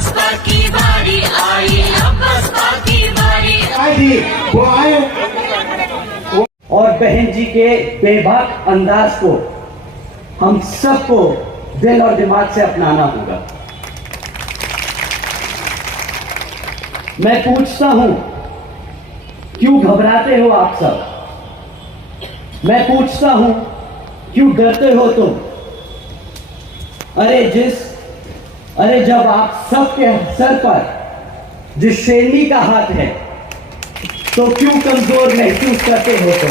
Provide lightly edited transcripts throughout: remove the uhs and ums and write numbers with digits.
बसपा की बारी आई, अब बसपा की बारी आई। वो आए और बहन जी के बेबाक अंदाज को हम सबको दिल और दिमाग से अपनाना होगा। मैं पूछता हूं, क्यों घबराते हो आप सब? मैं पूछता हूं, क्यों डरते हो तुम? अरे जब आप सबके सर पर जिस शेरनी का हाथ है, तो क्यों कमजोर महसूस करते हो तुम?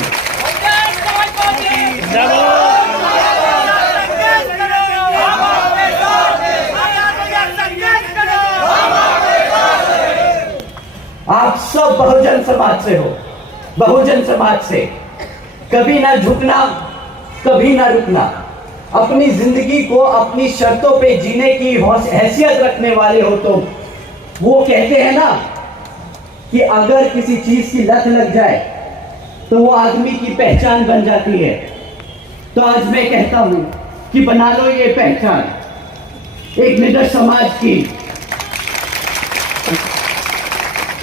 आप सब बहुजन समाज से हो, बहुजन समाज से कभी ना झुकना, कभी ना रुकना, अपनी जिंदगी को अपनी शर्तों पे जीने की हैसियत रखने वाले हो तुम। वो कहते हैं ना कि अगर किसी चीज की लत लग जाए तो वो आदमी की पहचान बन जाती है। तो आज मैं कहता हूं कि बना लो ये पहचान, एक निडर समाज की,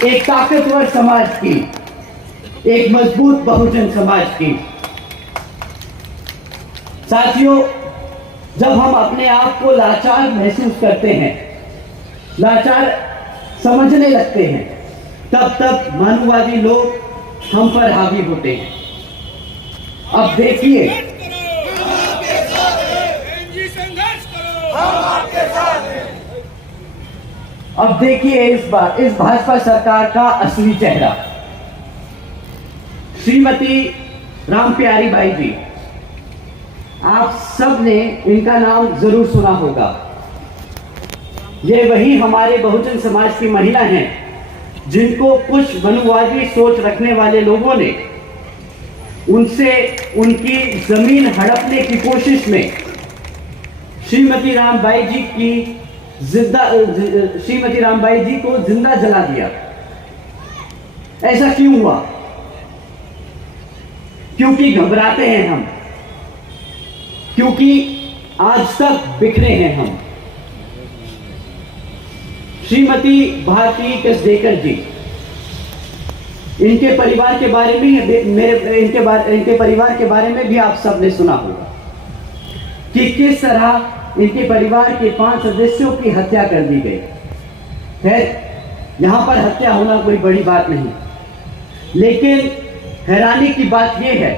एक ताकतवर समाज की, एक मजबूत बहुजन समाज की। साथियों, जब हम अपने आप को लाचार महसूस करते हैं, लाचार समझने लगते हैं, तब मानववादी लोग हम पर हावी होते हैं। अब देखिए, इस भाजपा सरकार का असली चेहरा। श्रीमती रामप्यारी बाई जी, आप सब ने इनका नाम जरूर सुना होगा। ये वही हमारे बहुजन समाज की महिला हैं जिनको कुछ मनुवादी सोच रखने वाले लोगों ने उनसे उनकी जमीन हड़पने की कोशिश में श्रीमती रामबाई जी को जिंदा जला दिया। ऐसा क्यों हुआ? क्योंकि घबराते हैं हम, क्योंकि आज तक बिखरे हैं हम। श्रीमती भारती कसडेकर जी, इनके परिवार के बारे में इनके परिवार के बारे में भी आप सबने सुना होगा कि किस तरह इनके परिवार के 5 सदस्यों की हत्या कर दी गई है। यहां पर हत्या होना कोई बड़ी बात नहीं, लेकिन हैरानी की बात यह है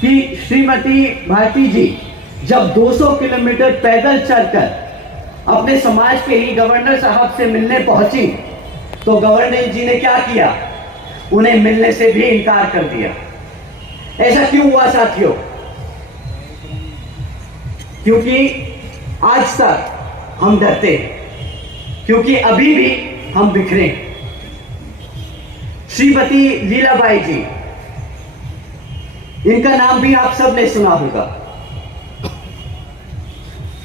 कि श्रीमती भारती जी जब 200 किलोमीटर पैदल चलकर अपने समाज के ही गवर्नर साहब से मिलने पहुंची, तो गवर्नर जी ने क्या किया? उन्हें मिलने से भी इनकार कर दिया। ऐसा क्यों हुआ साथियों? क्योंकि आज तक हम डरते हैं, क्योंकि अभी भी हम बिखरे। श्रीमती लीलाबाई जी, इनका नाम भी आप सब ने सुना होगा।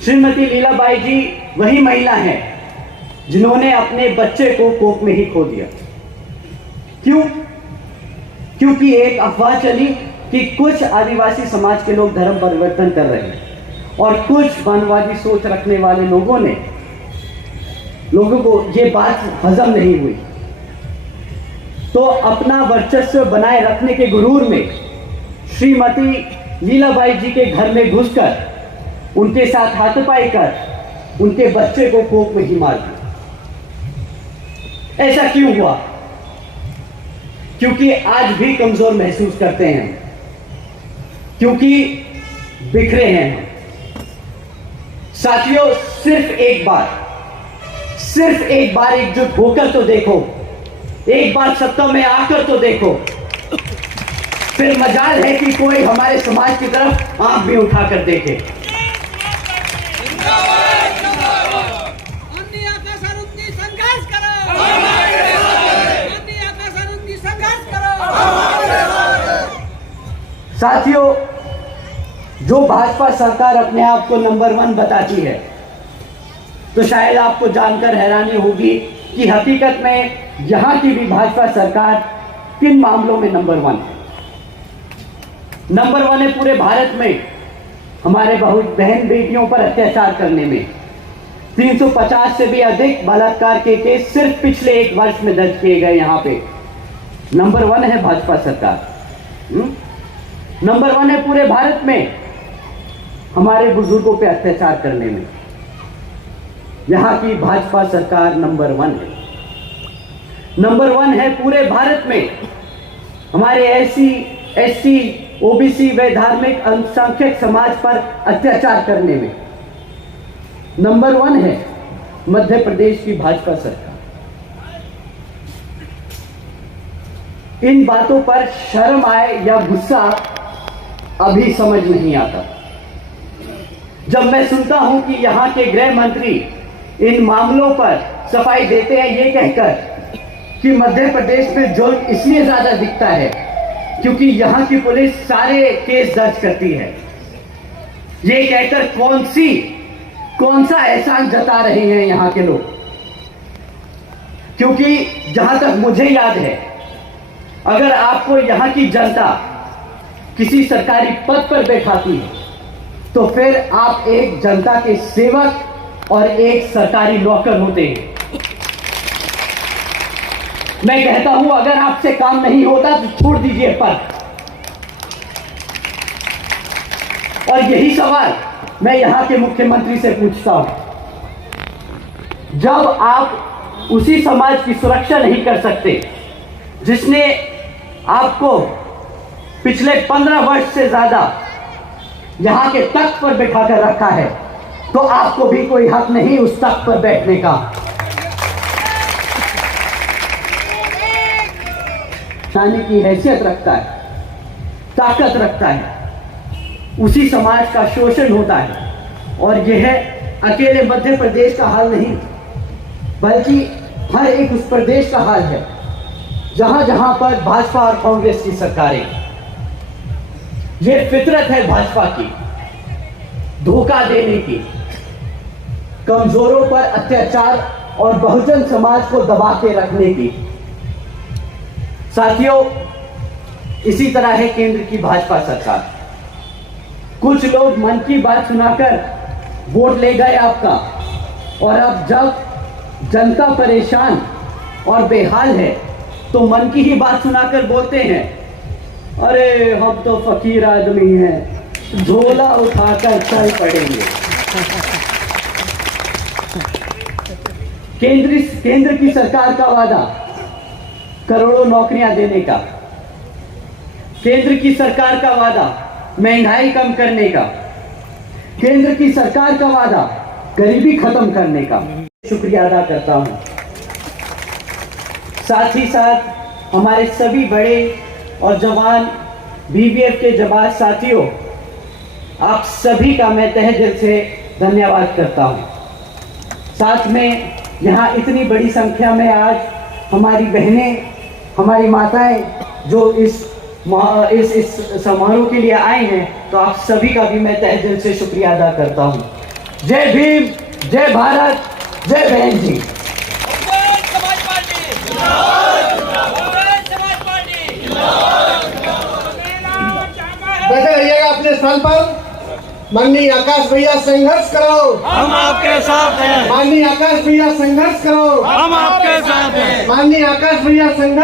श्रीमती लीलाबाई जी वही महिला हैं जिन्होंने अपने बच्चे को कोख में ही खो दिया। क्यों? क्योंकि एक अफवाह चली कि कुछ आदिवासी समाज के लोग धर्म परिवर्तन कर रहे हैं और कुछ मानववादी सोच रखने वाले लोगों को यह बात हजम नहीं हुई, तो अपना वर्चस्व बनाए रखने के गुरूर में श्रीमती लीलाबाई जी के घर में घुसकर उनके साथ हाथापाई कर उनके बच्चे को कोख में ही मार दिया। ऐसा क्यों हुआ? क्योंकि आज भी कमजोर महसूस करते हैं, क्योंकि बिखरे हैं हम। साथियों, सिर्फ एक बार एकजुट होकर तो देखो, एक बार सत्ता में आकर तो देखो, फिर मजाल है कि कोई हमारे समाज की तरफ आंख भी उठाकर देखे। साथियों, जो भाजपा सरकार अपने आप को नंबर 1 बताती है, तो शायद आपको जानकर हैरानी होगी कि हकीकत में यहां की भी भाजपा सरकार किन मामलों में नंबर 1 है। नंबर 1 है पूरे भारत में हमारे बहन बेटियों पर अत्याचार करने में। 350 से भी अधिक बलात्कार के केस सिर्फ पिछले 1 वर्ष में दर्ज किए गए। यहाँ पे नंबर 1 है भाजपा सरकार। नंबर 1 है पूरे भारत में हमारे बुजुर्गों पे अत्याचार करने में। यहाँ की भाजपा सरकार नंबर 1 है। नंबर 1 है पूरे भारत में हमारे SC, ST, OBC व धार्मिक अल्पसंख्यक समाज पर अत्याचार करने में। नंबर 1 है मध्य प्रदेश की भाजपा सरकार। इन बातों पर शर्म आए या गुस्सा अभी समझ नहीं आता। जब मैं सुनता हूं कि यहां के गृह मंत्री इन मामलों पर सफाई देते हैं ये कहकर कि मध्य प्रदेश में जुल्म इसलिए ज्यादा दिखता है क्योंकि यहां की पुलिस सारे केस दर्ज करती है, ये कहकर कौन सा एहसान जता रहे हैं यहां के लोग। क्योंकि जहां तक मुझे याद है, अगर आपको यहां की जनता किसी सरकारी पद पर बैठाती है तो फिर आप एक जनता के सेवक और एक सरकारी नौकर होते हैं। मैं कहता हूं अगर आपसे काम नहीं होता तो छोड़ दीजिए पद। और यही सवाल मैं यहां के मुख्यमंत्री से पूछता हूं। जब आप उसी समाज की सुरक्षा नहीं कर सकते जिसने आपको पिछले 15 वर्ष से ज्यादा यहां के तख्त पर बैठाकर रखा है, तो आपको भी कोई हक नहीं उस तख्त पर बैठने का। शानी की हैसियत रखता है, ताकत रखता है, उसी समाज का शोषण होता है। और यह अकेले मध्य प्रदेश का हाल नहीं बल्कि हर एक उस प्रदेश का हाल है जहां जहां पर भाजपा और कांग्रेस की सरकारें। यह फितरत है भाजपा की, धोखा देने की, कमजोरों पर अत्याचार और बहुजन समाज को दबा के रखने की। साथियों, इसी तरह है केंद्र की भाजपा सरकार। कुछ लोग मन की बात सुनाकर वोट ले गए आपका, और अब जब जनता परेशान और बेहाल है तो मन की ही बात सुनाकर बोलते हैं, अरे हम तो फकीर आदमी हैं, झोला उठाकर चल पड़ेंगे। केंद्र की सरकार का वादा करोड़ों नौकरियां देने का, केंद्र की सरकार का वादा महंगाई कम करने का, केंद्र की सरकार का वादा गरीबी खत्म करने का। शुक्रिया अदा करता हूं। साथ ही साथ हमारे सभी बड़े और जवान BVF के जवान साथियों, आप सभी का मैं तहे दिल से धन्यवाद करता हूं। साथ में यहाँ इतनी बड़ी संख्या में आज हमारी बहनें, हमारी माताएं जो इस समारोह के लिए आए हैं, तो आप सभी का भी मैं तहे दिल से शुक्रिया अदा करता हूं। जय भीम, जय भारत, जय बहन जी। बैठे रहिएगा अपने स्थान पर। माननीय आकाश भैया संघर्ष करो, हम आपके साथ हैं। माननीय आकाश भैया संघर्ष करो, हम आपके साथ हैं। माननीय आकाश भैया संघर्ष